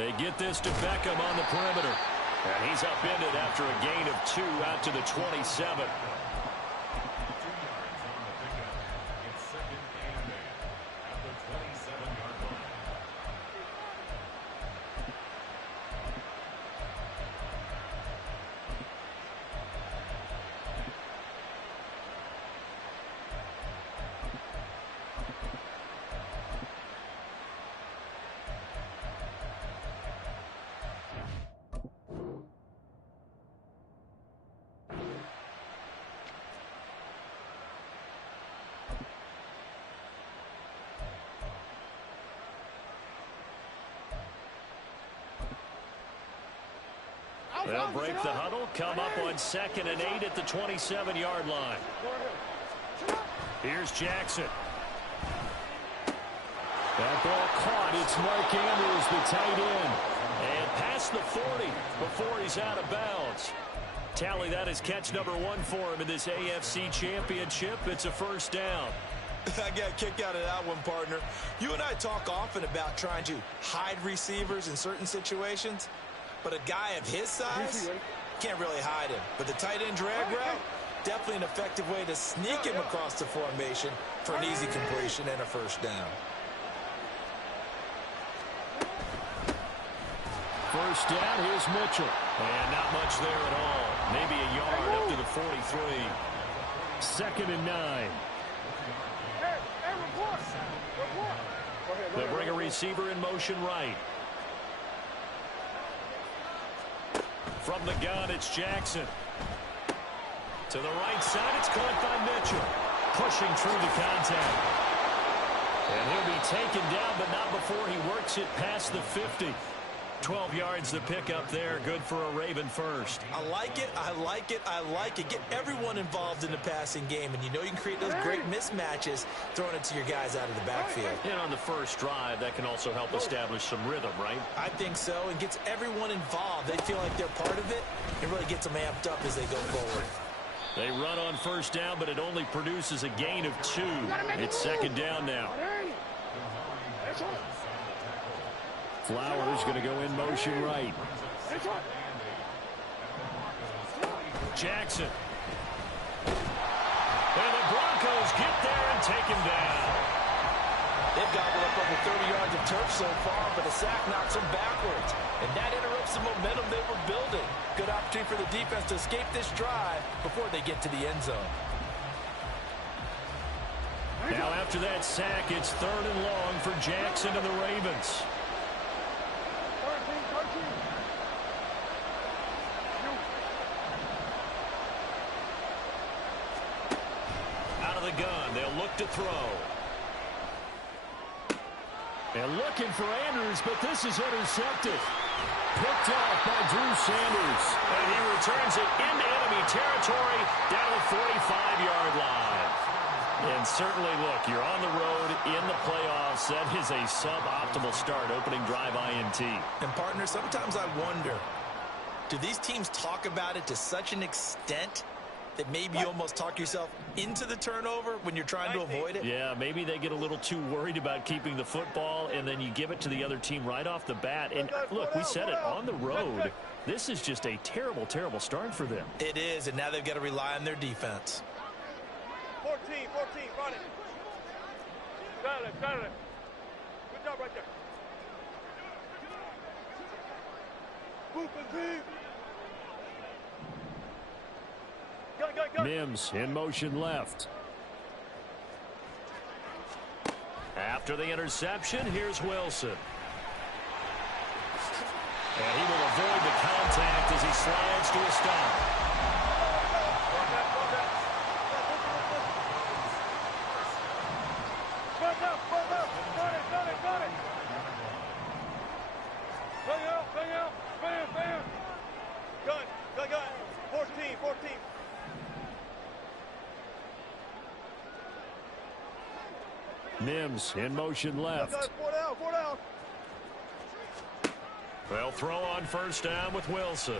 They get this to Beckham on the perimeter. And he's upended after a gain of 2 out to the 27. They'll break the huddle, come up on 2nd and 8 at the 27-yard line. Here's Jackson. That ball caught. It's Mark Andrews, the tight end. And past the 40 before he's out of bounds. Tally, that is catch number 1 for him in this AFC Championship. It's a first down. I got a kick out of that one, partner. You and I talk often about trying to hide receivers in certain situations. But a guy of his size can't really hide him. But the tight end drag route, definitely an effective way to sneak him across the formation for an easy completion and a first down. First down, here's Mitchell. And not much there at all. Maybe a yard up to the 43. 2nd and 9. They'll bring a receiver in motion right. From the gun, it's Jackson. To the right side, it's caught by Mitchell. Pushing through the contact. And he'll be taken down, but not before he works it past the 50. 12 yards to pick up there. Good for a Raven first. I like it, I like it, I like it. Get everyone involved in the passing game, and you know you can create those great mismatches throwing it to your guys out of the backfield. And on the first drive, that can also help establish some rhythm, right? I think so, and gets everyone involved. They feel like they're part of it. It really gets them amped up as they go forward. They run on first down, but it only produces a gain of 2. It's 2nd down now. Flowers going to go in motion right. Jackson. And the Broncos get there and take him down. They've gobbled up over 30 yards of turf so far, but a sack knocks them backwards. And that interrupts the momentum they were building. Good opportunity for the defense to escape this drive before they get to the end zone. Now after that sack, it's 3rd and long for Jackson and the Ravens. Out of the gun, they'll look to throw. And looking for Andrews, but this is intercepted. Picked off by Drew Sanders. And he returns it into enemy territory down the 45-yard line. And certainly, look, you're on the road in the playoffs. That is a suboptimal start, opening drive INT. And, partner, sometimes I wonder, do these teams talk about it to such an extent that maybe you almost talk yourself into the turnover when you're trying to avoid it? Yeah, maybe they get a little too worried about keeping the football, and then you give it to the other team right off the bat. And, look, we said it, on the road, this is just a terrible, terrible start for them. It is, and now they've got to rely on their defense. 14, run it. Got it. Good job right there. Go. Mims in motion left. After the interception, here's Wilson. And he will avoid the contact as he slides to a stop. Got it. Bring out. Bam. Gun. 14. Mims in motion left. 4 down. They'll throw on first down with Wilson.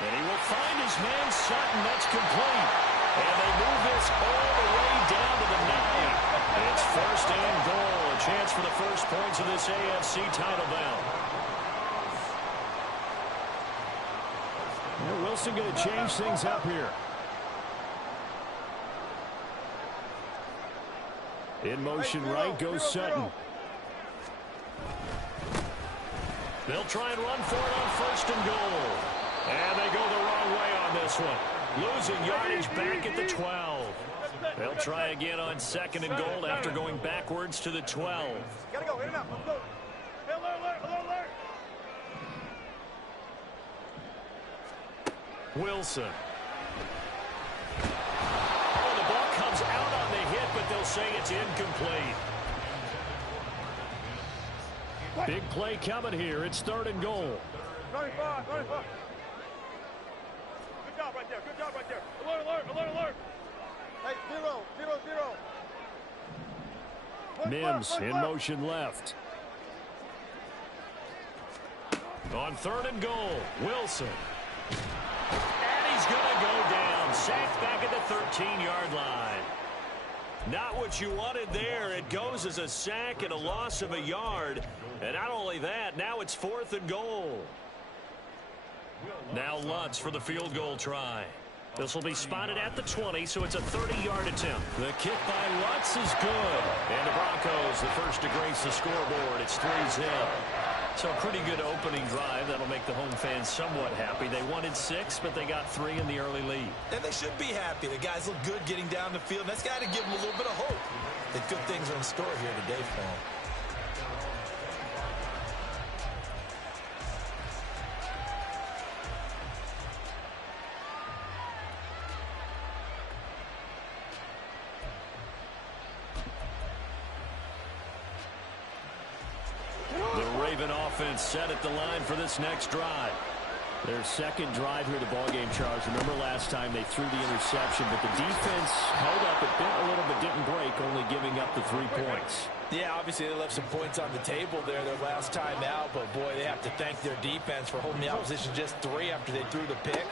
And he will find his man Sutton. That's complete. And they move this all the way down to the 9. It's 1st and goal a chance for the first points of this AFC title bout. And Wilson going to change things up here. In motion right goes Sutton. They'll try and run for it on first and goal. And they go the wrong way on this one. Losing yardage back at the 12. They'll try again on second and goal after going backwards to the 12. Gotta go, in and out, let's go. Hey, alert. Wilson. Oh, the ball comes out on the hit, but they'll say it's incomplete. Big play coming here. It's third and goal. 95. Good job right there. Alert. Hey, 0. Mims in motion left. On third and goal, Wilson. And he's going to go down. Sacked back at the 13-yard line. Not what you wanted there. It goes as a sack and a loss of a yard. And not only that, now it's fourth and goal. Now Lutz for the field goal try. This will be spotted at the 20, so it's a 30-yard attempt. The kick by Lutz is good. And the Broncos, the first to grace the scoreboard. It's 3-0. So a pretty good opening drive. That'll make the home fans somewhat happy. They wanted 6, but they got 3 in the early lead. And they should be happy. The guys look good getting down the field. That's got to give them a little bit of hope that good things are in store here today for them. Offense set at the line for this next drive. Their second drive here, the ballgame, Charles. Remember last time they threw the interception, but the defense held up. It bit a little, but didn't break, only giving up the 3 points. Yeah, obviously they left some points on the table there their last time out, but boy, they have to thank their defense for holding the opposition just 3 after they threw the pick.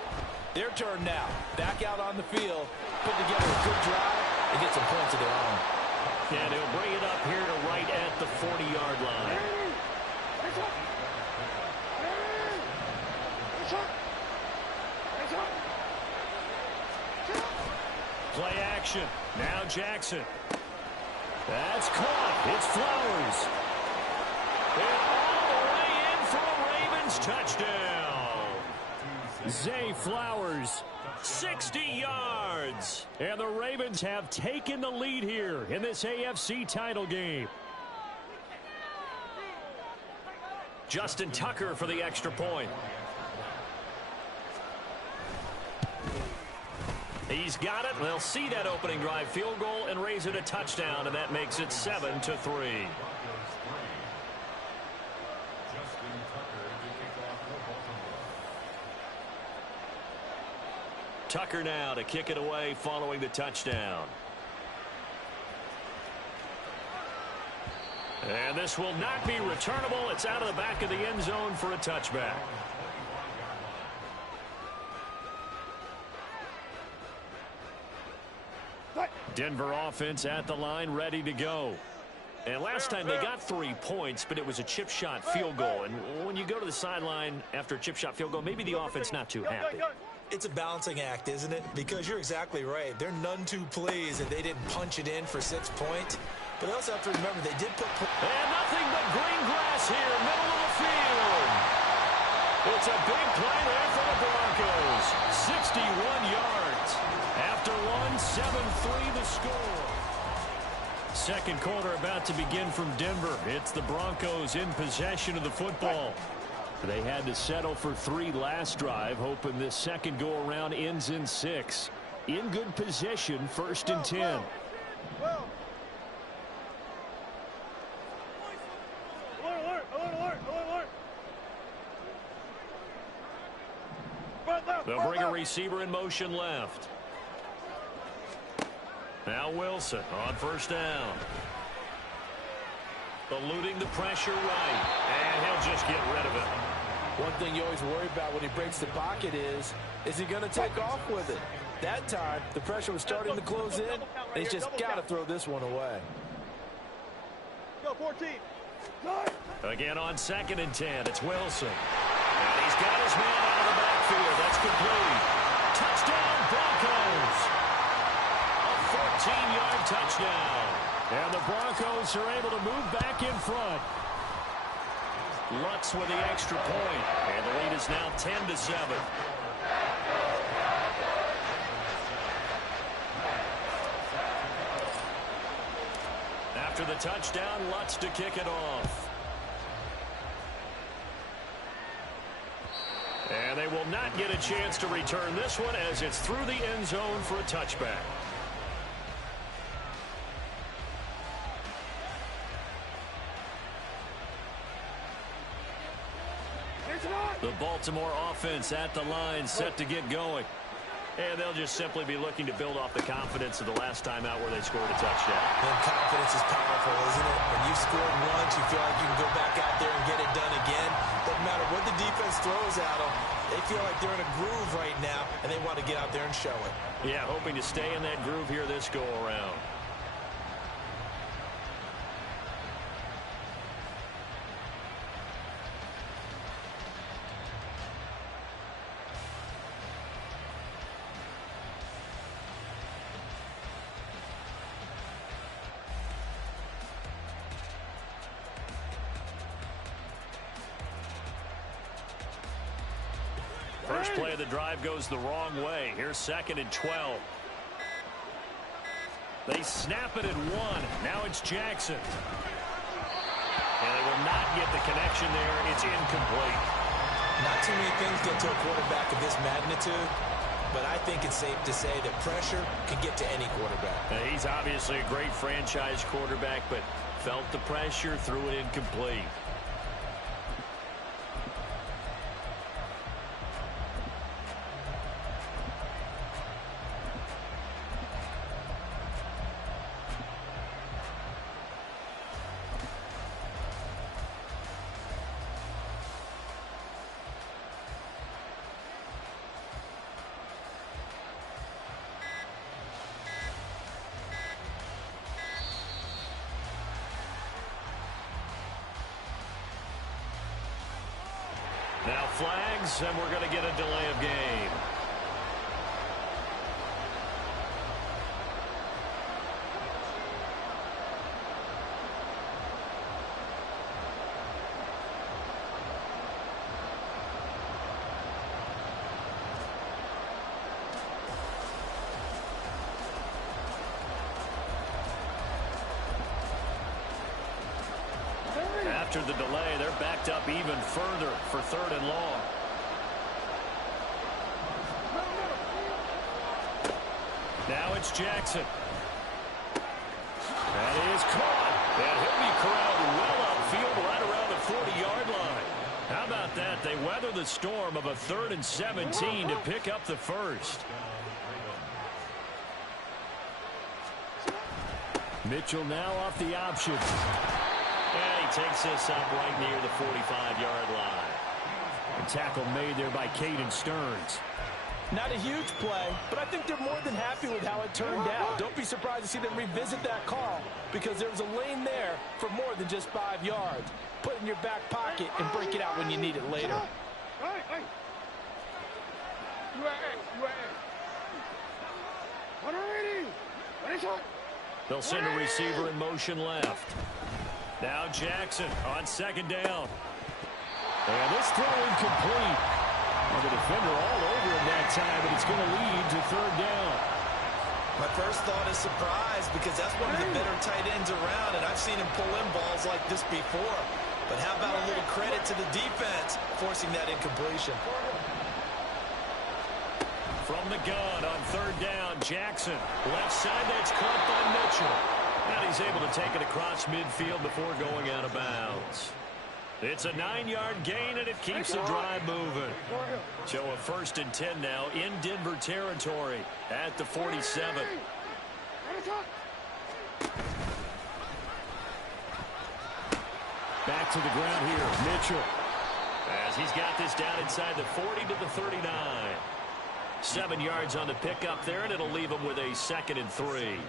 Their turn now. Back out on the field, put together a good drive, and get some points of their own. And he'll bring it up here to right at the 40-yard line. Play action. Now Jackson. That's caught. It's Flowers. And all the way in for a Ravens touchdown. Zay Flowers. 60 yards. And the Ravens have taken the lead here in this AFC title game. Justin Tucker for the extra point. He's got it. They'll see that opening drive field goal and raise it a touchdown, and that makes it 7-3. Tucker now to kick it away following the touchdown. And this will not be returnable. It's out of the back of the end zone for a touchback. Denver offense at the line, ready to go. And last time they got 3 points, but it was a chip shot field goal. And when you go to the sideline after a chip shot field goal, maybe the offense not too happy. It's a balancing act, isn't it? Because you're exactly right. They're none too pleased that they didn't punch it in for 6 points. But they also have to remember they did put... And nothing but green grass here, middle of the field. It's a big play there for the Broncos. 61 yards. After one, 7-3 the score. Second quarter about to begin from Denver. It's the Broncos in possession of the football. They had to settle for 3 last drive, hoping this second go-around ends in 6. In good position, 1st and 10. They'll bring a receiver in motion left. Now Wilson on first down. Eluding the pressure right. And he'll just get rid of it. One thing you always worry about when he breaks the pocket is he going to take off with it? That time, the pressure was starting to close in. And he's just got to throw this one away. 14. Again on 2nd and 10, it's Wilson. And he's got his man out of the backfield. That's complete. Touchdown, Broncos. A 14-yard touchdown. And the Broncos are able to move back in front. Lutz with the extra point. And the lead is now 10-7. After the touchdown, Lutz to kick it off. And they will not get a chance to return this one as it's through the end zone for a touchback. The Baltimore offense at the line, set to get going. And they'll just simply be looking to build off the confidence of the last time out where they scored a touchdown. And confidence is powerful, isn't it? When you've scored once, you feel like you can go back out there and get it done again. Doesn't matter what the defense throws at them. They feel like they're in a groove right now, and they want to get out there and show it. Yeah, hoping to stay in that groove here this go-around. First play of the drive goes the wrong way. Here's 2nd and 12. They snap it at 1. Now it's Jackson. And they will not get the connection there. It's incomplete. Not too many things get to a quarterback of this magnitude, but I think it's safe to say that pressure can get to any quarterback. He's obviously a great franchise quarterback, but felt the pressure, threw it incomplete. Now flags, and we're going to get a delay of game. After the delay, they're backed up even further for 3rd and long. Now it's Jackson. That is caught. And he'll be corralled well upfield right around the 40-yard line. How about that? They weather the storm of a 3rd and 17 to pick up the first. Mitchell now off the option. And he takes this up right near the 45-yard line. A tackle made there by Caden Stearns. Not a huge play, but I think they're more than happy with how it turned out. Don't be surprised to see them revisit that call because there was a lane there for more than just 5 yards. Put it in your back pocket and break it out when you need it later. They'll send a receiver in motion left. Now Jackson on 2nd down. And this throw incomplete. Well, the defender all over him that time, but it's going to lead to 3rd down. My first thought is surprise because that's one of the better tight ends around, and I've seen him pull in balls like this before. But how about a little credit to the defense forcing that incompletion? From the gun on 3rd down, Jackson. Left side, that's caught by Mitchell. And he's able to take it across midfield before going out of bounds. It's a 9-yard gain, and it keeps the drive moving. So a 1st and 10 now in Denver territory at the 47. Back to the ground here, Mitchell. As he's got this down inside the 40 to the 39. 7 yards on the pickup there, and it'll leave him with a 2nd and 3.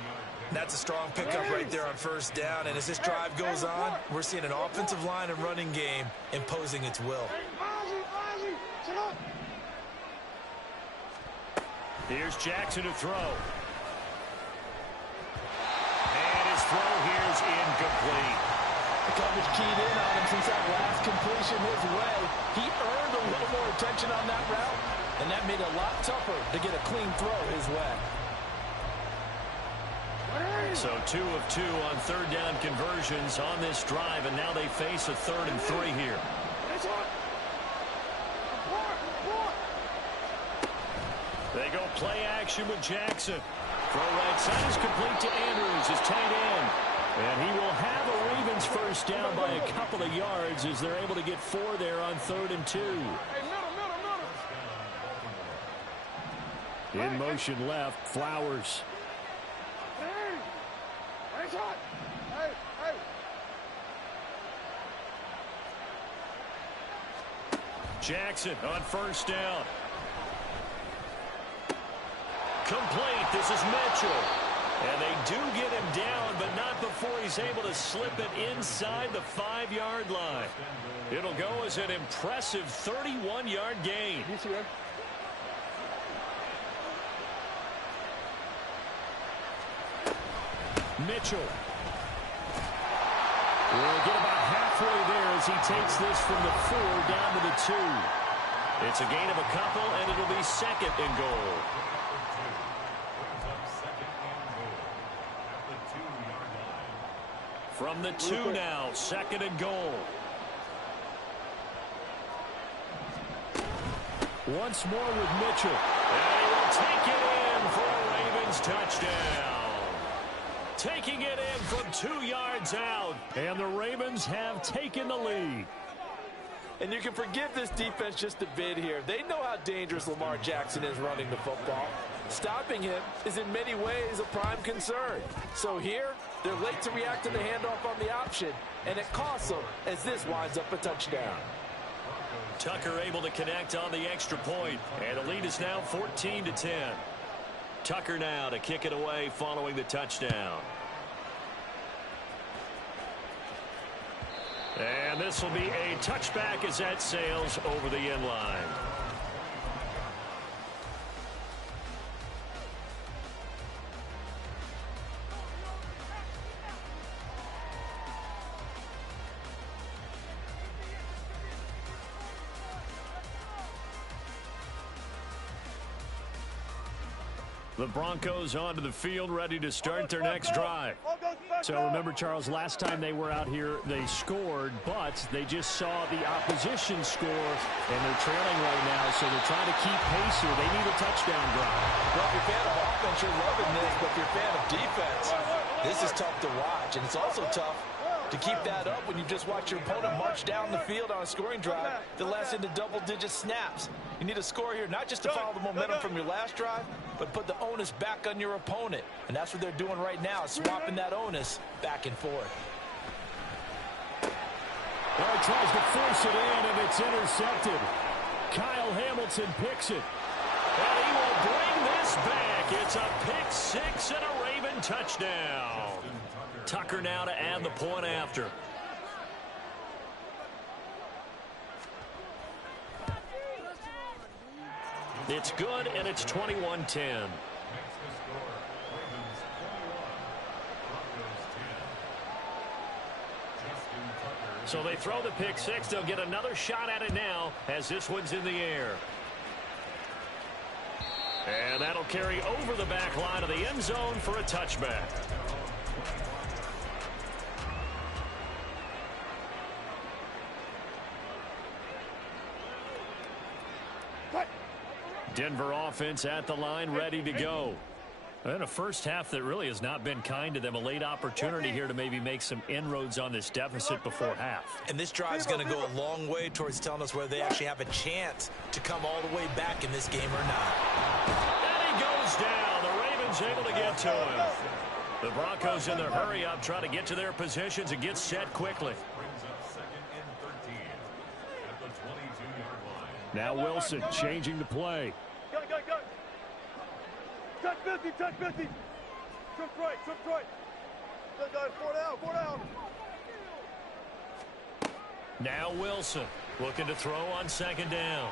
That's a strong pickup right there on first down. And as this drive goes on, we're seeing an offensive line and running game imposing its will. Here's Jackson to throw. And his throw here is incomplete. The coverage keyed in on him since that last completion his way. He earned a little more attention on that route, and that made it a lot tougher to get a clean throw his way. So 2 of 2 on third down conversions on this drive, and now they face a 3rd and 3 here. They go play action with Jackson. Throw right side is complete to Andrews, his tight end. And he will have a Ravens first down by a couple of yards as they're able to get 4 there on 3rd and 2. In motion left, Flowers. Jackson on first down. Complete. This is Mitchell. And they do get him down, but not before he's able to slip it inside the 5-yard line. It'll go as an impressive 31-yard gain. Mitchell. We'll get about halfway there as he takes this from the 4 down to the 2. It's a gain of a couple, and it'll be 2nd and goal. From the 2 now, 2nd and goal. Once more with Mitchell. And he will take it in for a Ravens touchdown. Taking it in from 2 yards out. And the Ravens have taken the lead. And you can forgive this defense just a bit here. They know how dangerous Lamar Jackson is running the football. Stopping him is in many ways a prime concern. So here, they're late to react to the handoff on the option, and it costs them as this winds up a touchdown. Tucker able to connect on the extra point, and the lead is now 14-10. Tucker now to kick it away following the touchdown. And this will be a touchback as that sails over the end line. The Broncos onto the field, ready to start their next drive. So remember, Charles, last time they were out here, they scored, but they just saw the opposition score, and they're trailing right now, so they're trying to keep pace here. They need a touchdown drive. Well, if you're a fan of offense, you're loving this, but if you're a fan of defense, this is tough to watch, and it's also tough to keep that up when you just watch your opponent march down the field on a scoring drive that lasts into double-digit snaps. You need a score here, not just to follow the momentum from your last drive, but put the onus back on your opponent. And that's what they're doing right now, swapping that onus back and forth. Well, he tries to force it in, and it's intercepted. Kyle Hamilton picks it. And he will bring this back. It's a pick six and a Raven touchdown. Tucker now to add the point after. It's good, and it's 21-10. So they throw the pick six. They'll get another shot at it now as this one's in the air. And that'll carry over the back line of the end zone for a touchback. Denver offense at the line, ready to go. And a first half that really has not been kind to them. A late opportunity here to maybe make some inroads on this deficit before half. And this drive's going to go a long way towards telling us whether they actually have a chance to come all the way back in this game or not. And he goes down. The Ravens able to get to him. The Broncos in their hurry up, trying to get to their positions and get set quickly. Now Wilson changing the play. Go, go, go. Touch 50, touch 50. Trip right. Good guys, 4 down. Now Wilson looking to throw on second down.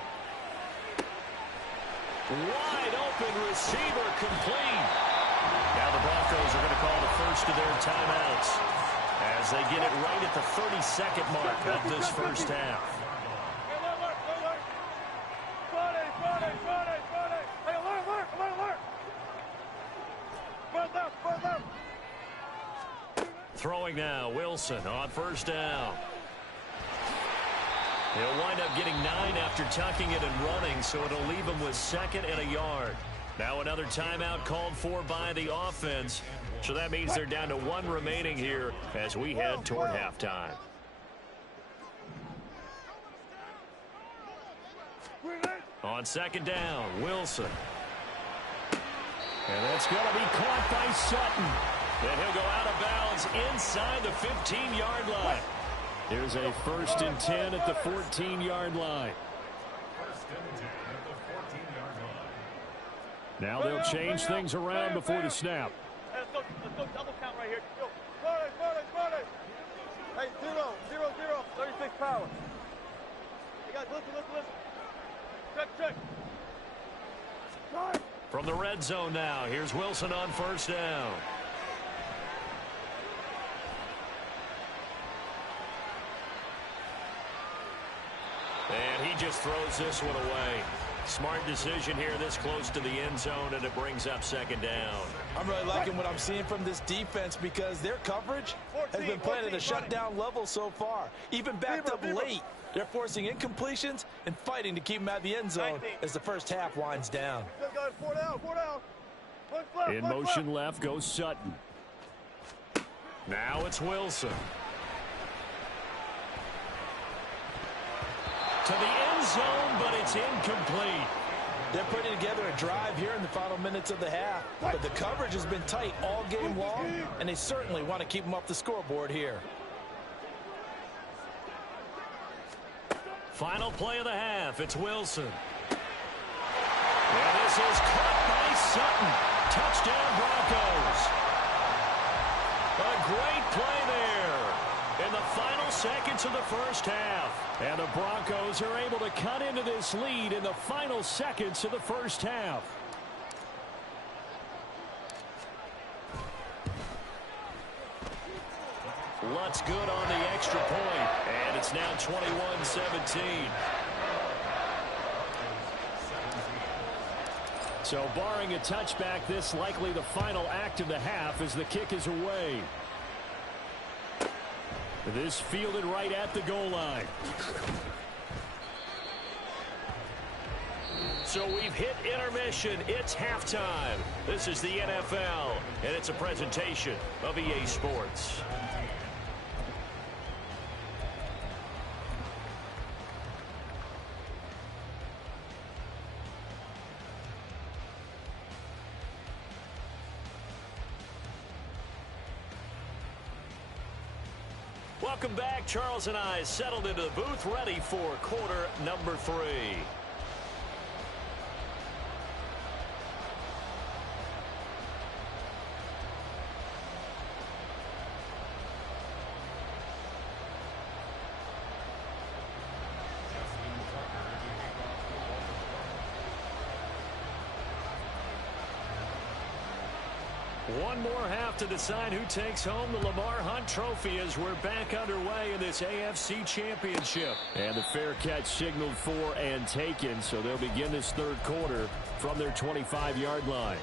Wide open receiver complete. Now the Broncos are going to call the first of their timeouts as they get it right at the 30-second mark of this first half. Hey, alert. Friday. Hey, alert. Front left. Throwing now, Wilson on first down. He'll wind up getting 9 after tucking it and running, so it'll leave him with 2nd and a yard. Now another timeout called for by the offense. So that means they're down to 1 remaining here as we head toward halftime. On second down, Wilson. And that's going to be caught by Sutton. And he'll go out of bounds inside the 15-yard line. Here's a 1st and 10 at the 14-yard line. Now they'll change things around before the snap. Hey, let's go double count right here. Go. Friday. Hey, 0, 36 power. Hey, guys, listen. Check. From the red zone now, here's Wilson on first down. And he just throws this one away. Smart decision here this close to the end zone, and it brings up second down. I'm really liking what I'm seeing from this defense because their coverage has been playing at a shutdown level so far. Even backed up late, they're forcing incompletions and fighting to keep them out of the end zone as the first half winds down. Good guys, 4 down. In motion left goes Sutton. Now it's Wilson. To the end zone, but it's incomplete. They're putting together a drive here in the final minutes of the half, but the coverage has been tight all game long, and they certainly want to keep them off the scoreboard here. Final play of the half, it's Wilson. And this is caught by Sutton. Touchdown Broncos. A great play there in the final seconds of the first half. And the Broncos are able to cut into this lead in the final seconds of the first half. Lutz good on the extra point, and it's now 21-17. So barring a touchback, this likely the final act of the half as the kick is away. This fielded right at the goal line. So we've hit intermission. It's halftime. This is the NFL, and it's a presentation of EA Sports. Welcome back. Charles and I settled into the booth ready for quarter number 3. One more half to decide who takes home the Lamar Hunt Trophy as we're back underway in this AFC Championship. And the fair catch signaled for and taken, so they'll begin this third quarter from their 25-yard line.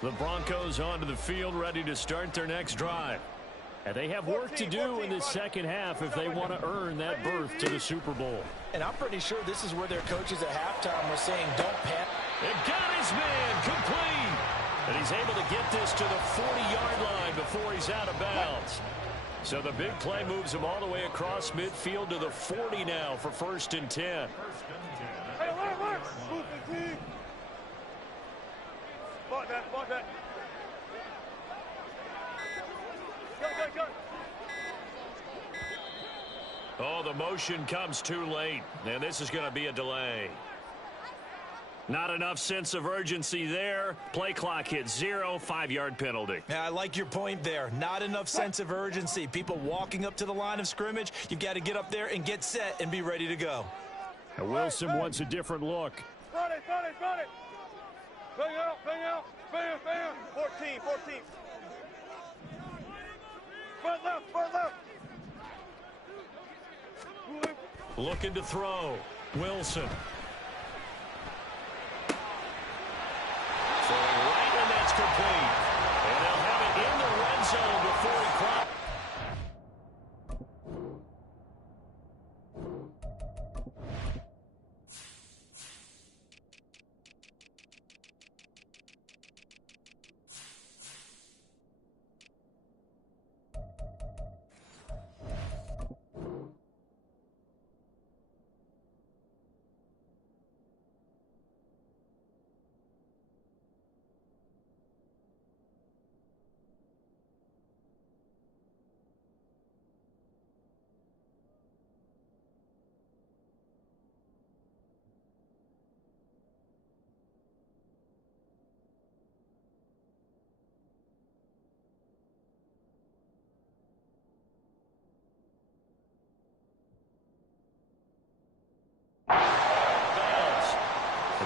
The Broncos onto the field ready to start their next drive. And they have work to do in this second half if they want to earn that berth to the Super Bowl. And I'm pretty sure this is where their coaches at halftime were saying, don't panic. And got his man complete. And he's able to get this to the 40-yard line before he's out of bounds. So the big play moves him all the way across midfield to the 40 now for 1st and 10. Hey, alert! Move the team! Block that. Go. Oh, the motion comes too late, and this is going to be a delay. Not enough sense of urgency there. Play clock hits 0, 5-yard penalty. Yeah, I like your point there. Not enough sense of urgency. People walking up to the line of scrimmage, you've got to get up there and get set and be ready to go. And Wilson wants a different look. Run it. Bang out. Bam. 14. Front left. Looking to throw. Wilson. Throwing right, and that's complete. And they'll have it in the red zone before he crosses.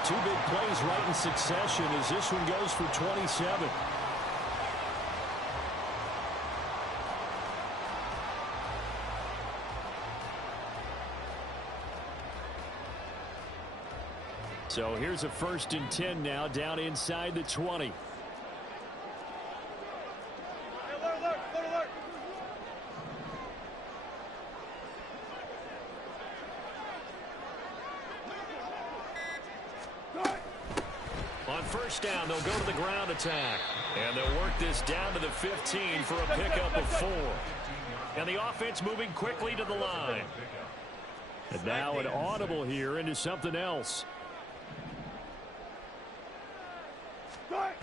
Two big plays right in succession as this one goes for 27. So here's a 1st and 10 now down inside the 20. First down, they'll go to the ground attack. And they'll work this down to the 15 for a pickup of 4. And the offense moving quickly to the line. And now an audible here into something else. And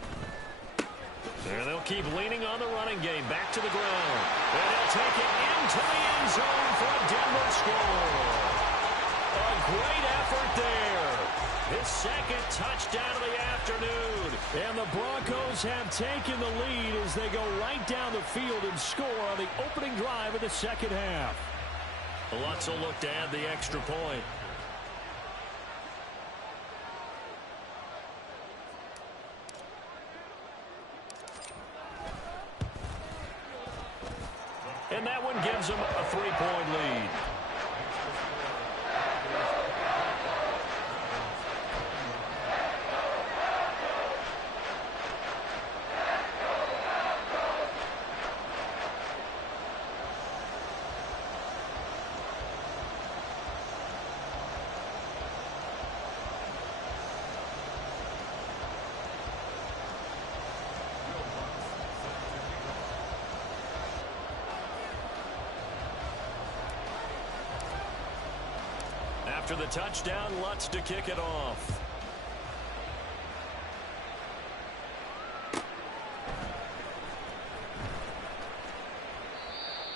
they'll keep leaning on the running game. Back to the ground. And they'll take it into the end zone for a Denver score. A great effort there. His 2nd touchdown of the afternoon. And the Broncos have taken the lead as they go right down the field and score on the opening drive of the 2nd half. Lutz will look to add the extra point. And that one gives them a 3-point lead. After the touchdown, Lutz to kick it off.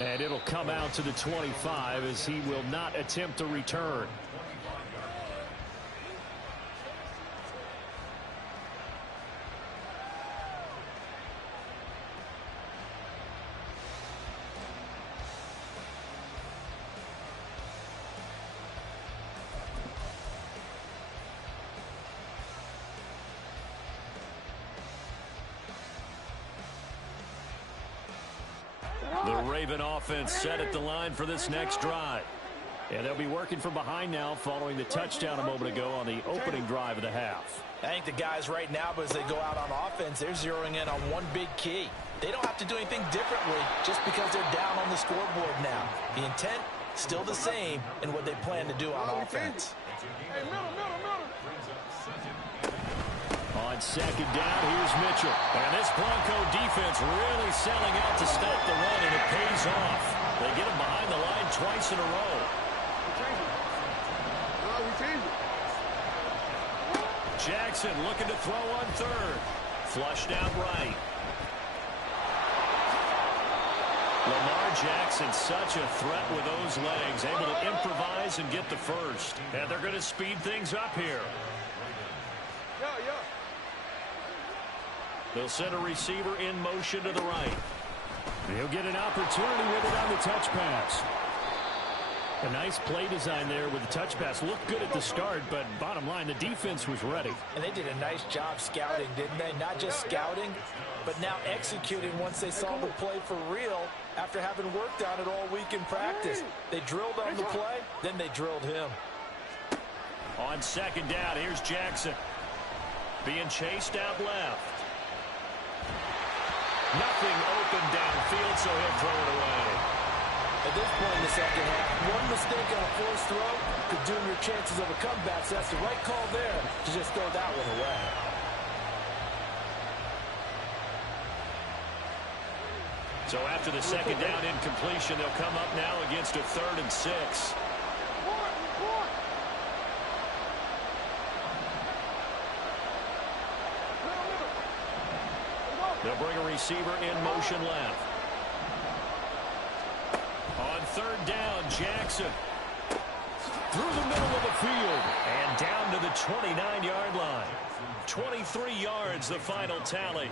And it'll come out to the 25 as he will not attempt to return. The Raven offense set at the line for this next drive. And they'll be working from behind now following the touchdown a moment ago on the opening drive of the half. I think the guys right now, as they go out on offense, they're zeroing in on one big key. They don't have to do anything differently just because they're down on the scoreboard now. The intent, still the same in what they plan to do on offense. On 2nd down, here's Mitchell. And this Bronco defense really selling out to stop the run, and it pays off. They get him behind the line twice in a row. Jackson looking to throw on 3rd. Flushed out right. Lamar Jackson, such a threat with those legs, able to improvise and get the first. And they're going to speed things up here. They'll send a receiver in motion to the right. He'll get an opportunity with it on the touch pass. A nice play design there with the touch pass. Looked good at the start, but bottom line, the defense was ready. And they did a nice job scouting, didn't they? Not just scouting, but now executing once they saw the play for real after having worked on it all week in practice. They drilled on the play, then they drilled him. On second down, here's Jackson. Being chased out left. Nothing open downfield, so he'll throw it away. At this point in the second half, one mistake on a forced throw could doom your chances of a comeback, so that's the right call there to just throw that one away. So after the second down incompletion, they'll come up now against a 3rd and 6. They'll bring a receiver in motion left. On 3rd down, Jackson. Through the middle of the field. And down to the 29-yard line. 23 yards, the final tally.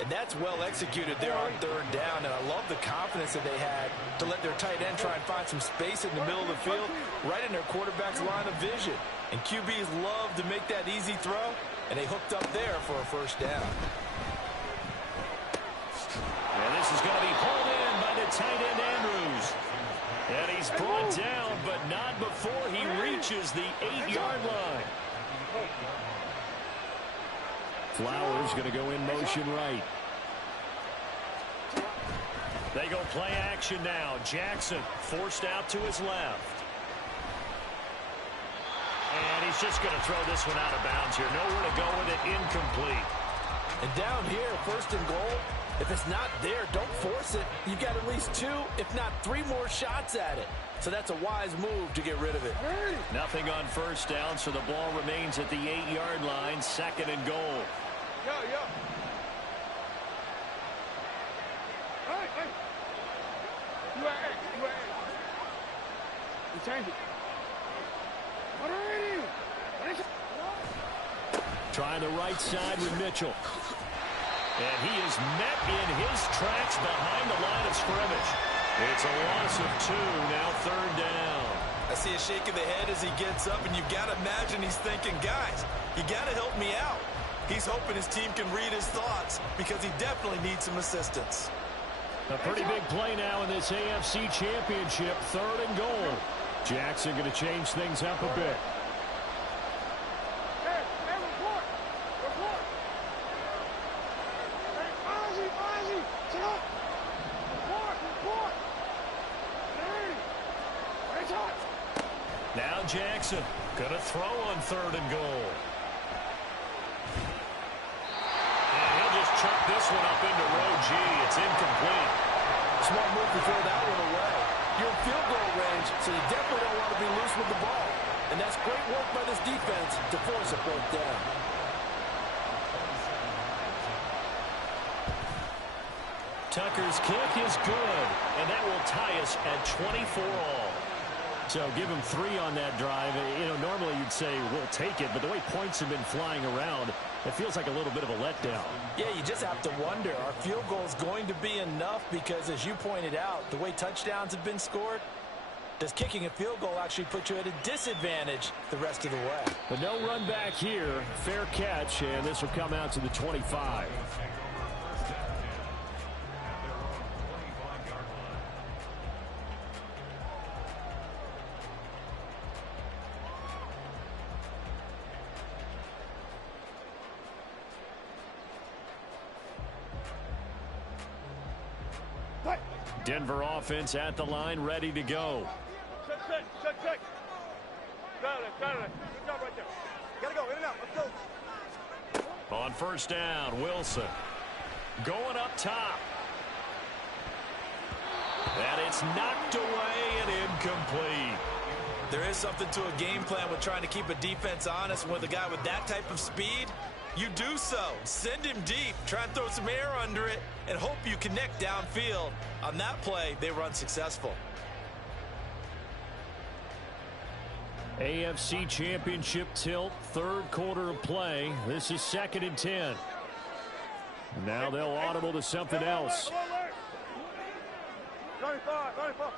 And that's well executed there on 3rd down. And I love the confidence that they had to let their tight end try and find some space in the middle of the field, right in their quarterback's line of vision. And QBs love to make that easy throw, and they hooked up there for a 1st down. And this is going to be pulled in by the tight end, Andrews. And he's brought down, but not before he reaches the 8-yard line. Flowers going to go in motion right. They go play action now. Jackson forced out to his left. And he's just going to throw this one out of bounds here. Nowhere to go with it. Incomplete. And down here, 1st and goal, if it's not there, don't force it. You've got at least 2, if not 3 more shots at it. So that's a wise move to get rid of it. Nothing on 1st down, so the ball remains at the 8-yard line. 2nd and goal. Change it. Trying the right side with Mitchell. And he is met in his tracks behind the line of scrimmage. It's a loss of 2, now 3rd down. I see a shake of the head as he gets up, and you've got to imagine he's thinking, guys, you got to help me out. He's hoping his team can read his thoughts because he definitely needs some assistance. A pretty big play now in this AFC Championship, 3rd and goal. Jackson going to change things up a bit. Now Jackson going to throw on 3rd and goal. And he'll just chuck this one up into row G. It's incomplete. Smart move to throw that one away. You're in field goal range, so you definitely don't want to be loose with the ball. And that's great work by this defense to force a 4th down. Tucker's kick is good, and that will tie us at 24 all. So give him 3 on that drive. You know, normally you'd say we'll take it, but the way points have been flying around, it feels like a little bit of a letdown. Yeah, you just have to wonder, are field goals going to be enough? Because as you pointed out, the way touchdowns have been scored, does kicking a field goal actually put you at a disadvantage the rest of the way? But no run back here. Fair catch, and this will come out to the 25. Denver offense at the line, ready to go. Check. Got it. Good job right there. Gotta go, in and out. Let's go. On 1st down, Wilson going up top. And it's knocked away and incomplete. There is something to a game plan with trying to keep a defense honest. With a guy with that type of speed, You do so. Send him deep. Try and throw some air under it and hope you connect downfield. On that play, they run successful. AFC Championship tilt, third quarter of play. This is 2nd and 10. Now they'll audible to something else. 95, 95.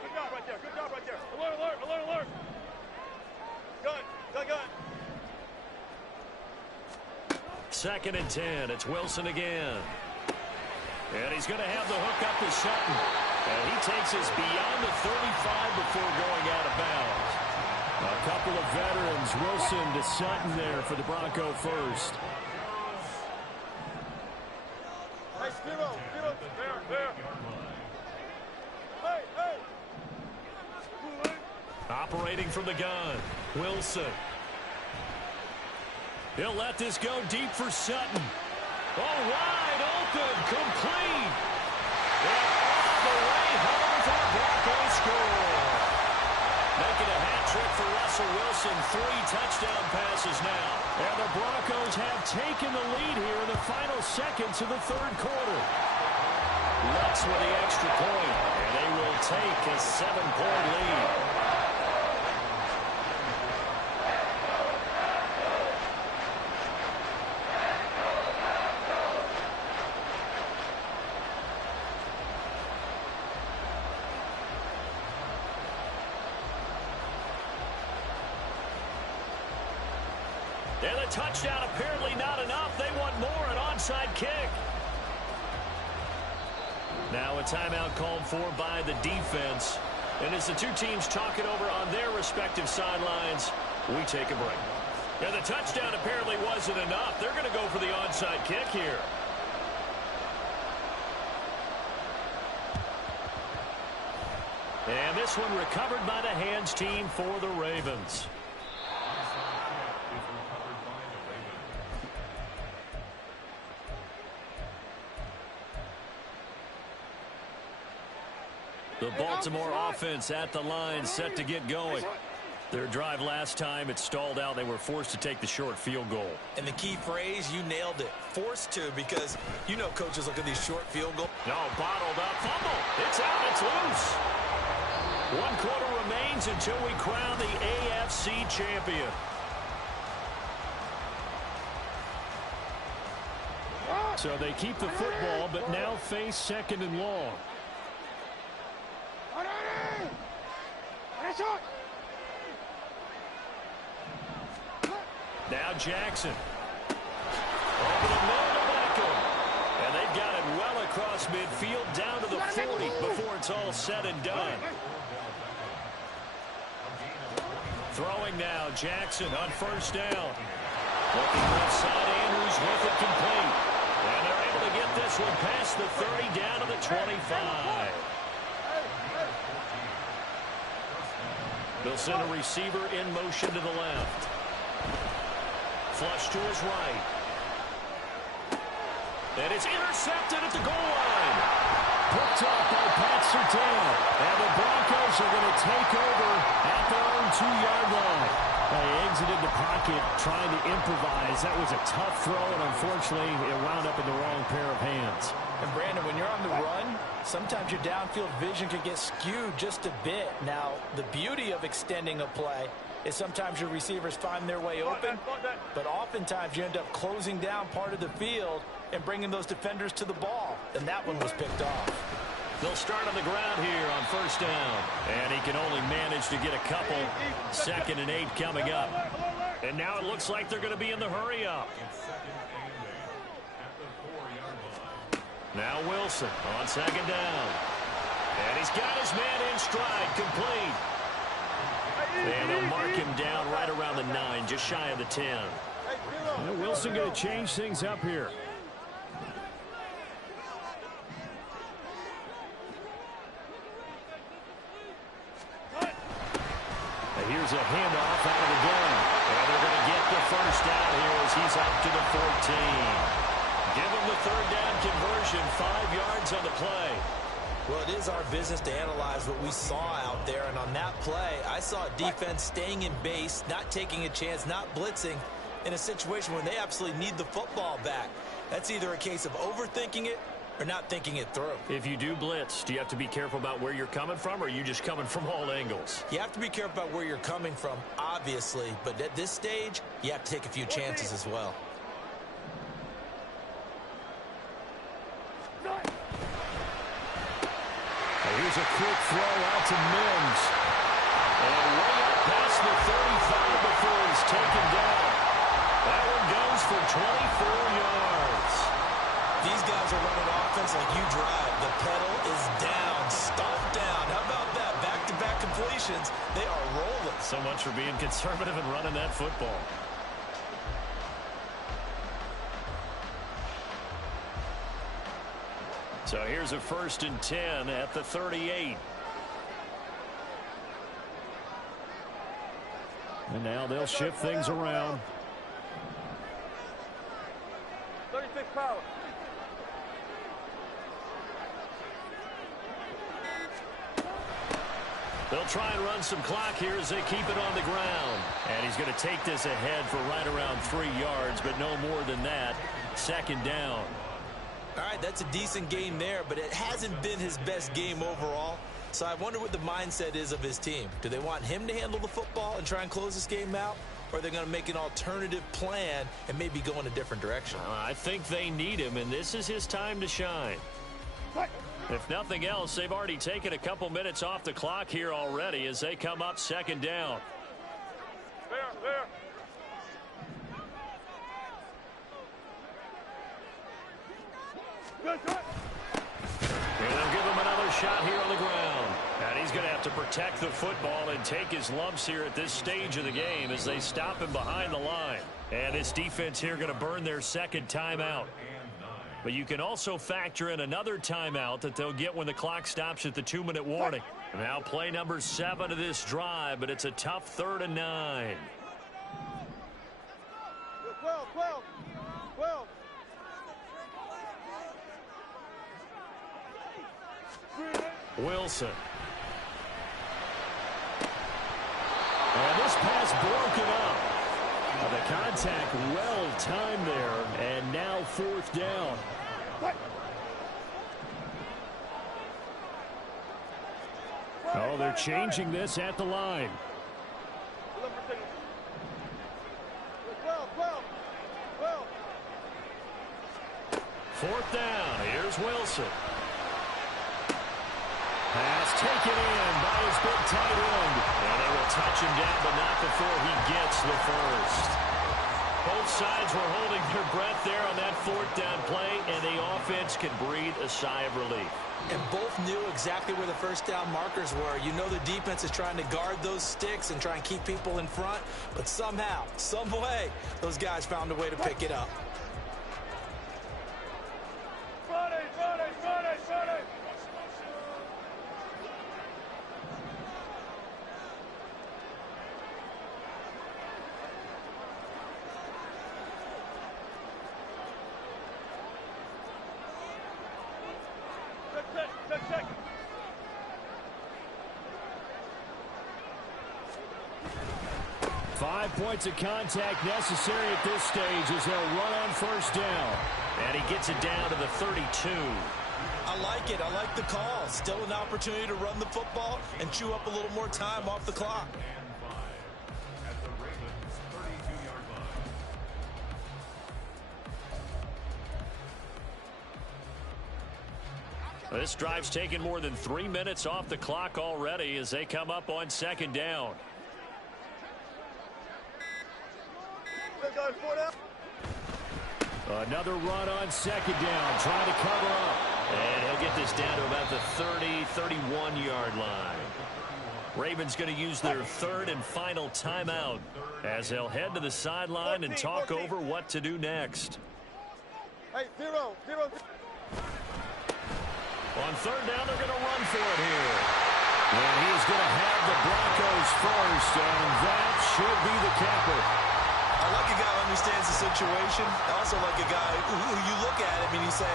Good job right there. Good job right there. Alert, alert, alert, alert. Gun, gun, gun. 2nd and 10. It's Wilson again. And he's going to have the hook up to Sutton. And he takes us beyond the 35 before going out of bounds. A couple of veterans, Wilson to Sutton there for the Bronco first. Hey, zero, there. Hey, hey. Operating from the gun, Wilson. He'll let this go deep for Sutton. Oh, wide open, complete. And all the way home for a Bronco score. Making a hat trick for Russell Wilson. 3 touchdown passes now. And the Broncos have taken the lead here in the final seconds of the third quarter. Lux with the extra point, and they will take a 7-point lead. And the touchdown apparently not enough. They want more, an onside kick. Now a timeout called for by the defense. And as the two teams talk it over on their respective sidelines, we take a break. And the touchdown apparently wasn't enough. They're going to go for the onside kick here. And this one recovered by the hands team for the Ravens. The Baltimore offense at the line, set to get going. Their drive last time, it stalled out. They were forced to take the short field goal. And the key phrase, you nailed it. Forced to, because you know coaches look at these short field goals. No, bottled up. Fumble. It's out. It's loose. 1 quarter remains until we crown the AFC champion. So they keep the football, but now face 2nd and long. Now Jackson. Over the middle to Beckham. And they've got it well across midfield down to the 40 before it's all said and done. Throwing now, Jackson on first down. Looking left side, Andrews with it complete. And they're able to get this one past the 30 down to the 25. They'll send a receiver in motion to the left. Flush to his right. And it's intercepted at the goal line. Picked up by Pat Surtain. And the Broncos are going to take over at their own 2-yard line. They exited the pocket trying to improvise. That was a tough throw, and unfortunately, it wound up in the wrong pair of hands. And Brandon, when you're on the run, sometimes your downfield vision can get skewed just a bit. Now, the beauty of extending a play is sometimes your receivers find their way open, but oftentimes you end up closing down part of the field and bringing those defenders to the ball. And that one was picked off. They'll start on the ground here on first down. And he can only manage to get a couple. 2nd and 8 coming up. And now it looks like they're going to be in the hurry up. Now Wilson on 2nd down. And he's got his man in stride, complete. And they'll mark him down right around the 9, just shy of the 10. And Wilson going to change things up here. Here's a handoff out of the gun. And they're going to get the first down here as he's up to the 14. Give him the 3rd down conversion, 5 yards on the play. Well, it is our business to analyze what we saw out there. And on that play, I saw defense staying in base, not taking a chance, not blitzing, in a situation when they absolutely need the football back. That's either a case of overthinking it or not thinking it through. If you do blitz, do you have to be careful about where you're coming from, or are you just coming from all angles? You have to be careful about where you're coming from, obviously, but at this stage, you have to take a few chances as well. Here's a quick throw out to Mims. And way up past the 35 before he's taken down. That one goes for 24 yards. These guys are running offense like you drive. The pedal is down, stomp down. How about that? Back-to-back completions. They are rolling. So much for being conservative and running that football. So here's a 1st and 10 at the 38. And now they'll shift things around. 36 power. They'll try and run some clock here as they keep it on the ground. And he's going to take this ahead for right around 3 yards, but no more than that. 2nd down. All right, that's a decent game there, but it hasn't been his best game overall. So I wonder what the mindset is of his team. Do they want him to handle the football and try and close this game out? Or are they going to make an alternative plan and maybe go in a different direction? I think they need him, and this is his time to shine. If nothing else, they've already taken a couple minutes off the clock here already as they come up 2nd down. There. Good. And they'll give him another shot here on the ground. And he's going to have to protect the football and take his lumps here at this stage of the game as they stop him behind the line. And this defense here going to burn their 2nd timeout. But you can also factor in another timeout that they'll get when the clock stops at the 2-minute warning. Now play number 7 of this drive, but it's a tough 3rd and 9. 12. Wilson. And this pass broken up. The contact well timed there, and now 4th down. Oh, they're changing this at the line. 4th down. Here's Wilson. Pass taken in by his big tight end. And they will touch him down, but not before he gets the first. Both sides were holding their breath there on that 4th down play, and the offense can breathe a sigh of relief. And both knew exactly where the 1st down markers were. You know the defense is trying to guard those sticks and try and keep people in front, but somehow, some way, those guys found a way to pick it up. Friday. Check. 5 points of contact necessary at this stage as they'll run on 1st down. And he gets it down to the 32. I like it. I like the call. Still an opportunity to run the football and chew up a little more time off the clock. This drive's taken more than 3 minutes off the clock already as they come up on 2nd down. Another run on 2nd down, trying to cover up. And he'll get this down to about the 30, 31-yard line. Ravens going to use their 3rd and final timeout as they'll head to the sideline and talk over what to do next. Hey, 0. On 3rd down, they're going to run for it here. And he's going to have the Broncos first, and that should be the capper. I like a guy who understands the situation. I also like a guy who you look at him and you say,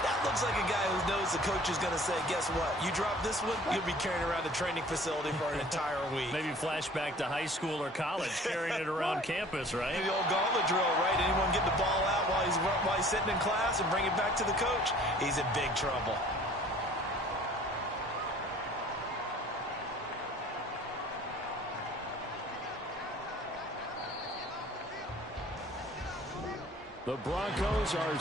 that looks like a guy who knows the coach is going to say, guess what? You drop this one, you'll be carrying around the training facility for an entire week. Maybe flashback to high school or college, carrying it around campus, right? The old gauntlet drill, right? Anyone get the ball out while he's sitting in class and bring it back to the coach? He's in big trouble. The Broncos are